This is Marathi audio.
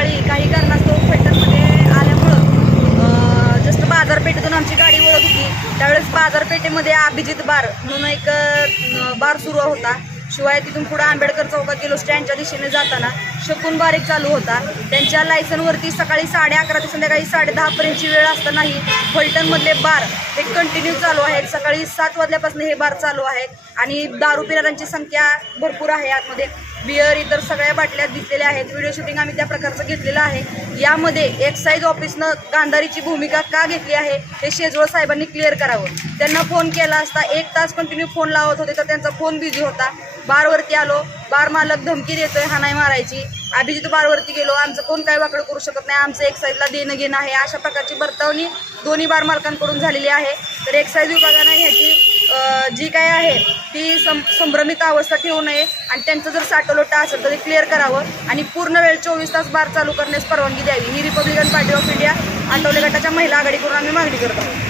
सकाळी काही कारणास्तव फलटणमध्ये आल्यामुळं जस्ट बाजारपेठेतून आमची गाडी वळत होती त्यावेळेस बाजारपेठेमध्ये अभिजित बार म्हणून एक बार सुरू होता. शिवाय तिथून पुढे आंबेडकर चौकात गेलो स्टँडच्या दिशेने जाताना शकून बार एक चालू होता. त्यांच्या लायसनवरती सकाळी 11:30 ते संध्याकाळी 10:30पर्यंतची वेळ असतानाही फलटणमधले बार हे कंटिन्यू चालू आहेत. सकाळी 7 वाजल्यापासून हे बार चालू आहेत आणि दारू पिणाऱ्यांची संख्या भरपूर आहे. आतमध्ये बियर इतर सगळ्या बाटल्या दिसलेल्या आहेत. व्हिडिओ शूटिंग आम्ही त्या प्रकारचं घेतलेलं आहे. यामध्ये एक्साईज ऑफिसनं गांधारीची भूमिका का घेतली आहे हे शेजवळ साहेबांनी क्लिअर करावं. त्यांना फोन केला असता 1 तास कंटिन्यू फोन लावत होते तर त्यांचा फोन बिझी होता. बारवरती आलो, बार मालक धमकी देतोय हाणाई मारायची. अभिजित बारवरती गेलो, आमचं कोण काय वाकडं करू शकत नाही, आमचं एक्साईजला देणं घेणं आहे, अशा प्रकारची बर्तावणी दोन्ही बार मालकांकडून झालेली आहे. तर एक्साईज विभागानं ह्याची जी काय आहे ती संभ्रमित अवस्था ठेवू नये आणि त्यांचं जर साठवलोटा असेल तर ते क्लिअर करावं आणि पूर्ण वेळ 24 तास बार चालू करण्यास परवानगी द्यावी. ही Republican Party of India Athawale गटाच्या महिला आघाडीकडून आम्ही मागणी करत आहोत.